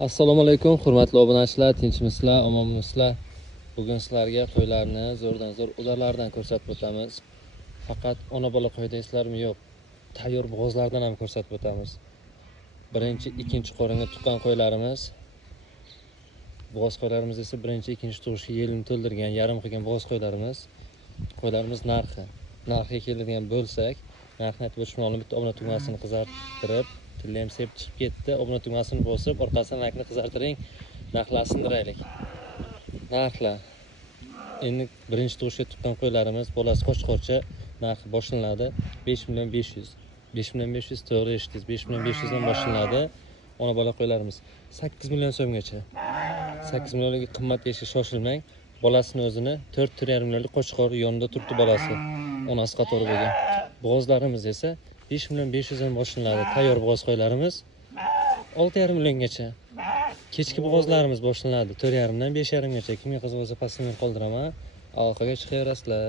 Assalomu alaykum, hurmatli obunachilar, tinchmisizlar, omonmisizlar? Bugun sizlarga qo'ylarni zo'rdan zo'r udalardan ko'rsatib o'tamiz. Faqat ona bola qo'yda eslarmi yo'q, tayyor bo'g'ozlardan ham ko'rsatib o'tamiz. Birinchi, ikkinchi qo'ringa tuqqan qo'ylarimiz. Bo'g'oz qo'ylarimiz esa birinchi, ikkinchi tug'ishga yilini to'ldirgan, yarim qilgan bo'g'oz qo'ylarimiz. Qo'ylarimiz narxiga keladigan bo'lsak, narxni aytib o'tishim ma'lum. Bitta obuna tugmasini qizartirib, tili ham sep chiqib ketdi. Obuna tugmasini bosib, orqasidan nakni qizartiring. Narxlarni sindiraylik. Narxlar. Endi birinchi tug'ishga tuqqan qo'ylarimiz bolasi qo'chqorcha narxi boshlanadi 5.500.000. 5.500.000 to'g'ri eshitdingiz. 5.500.000 dan boshlanadi. Ona bola qo'ylarimiz 8 million so'mgacha. 8 millionga qimmat deyishga shoshilmang. Bolasini o'zini 4.5 millionlik qo'chqor yonida turibdi bolasi. Onasi qatori bo'lgan. Bo'g'ozlarimiz esa 5.500.000 dan boshlanadi. Tayyor bo'g'oz qo'ylarimiz 6.5 milliongacha. Kechki bo'g'ozlarimiz boshlanadi 4.5 dan 5.5 gacha. Kimga qiziq bo'lsa pastga qoldiraman. Aloqaga chiqaverasizlar.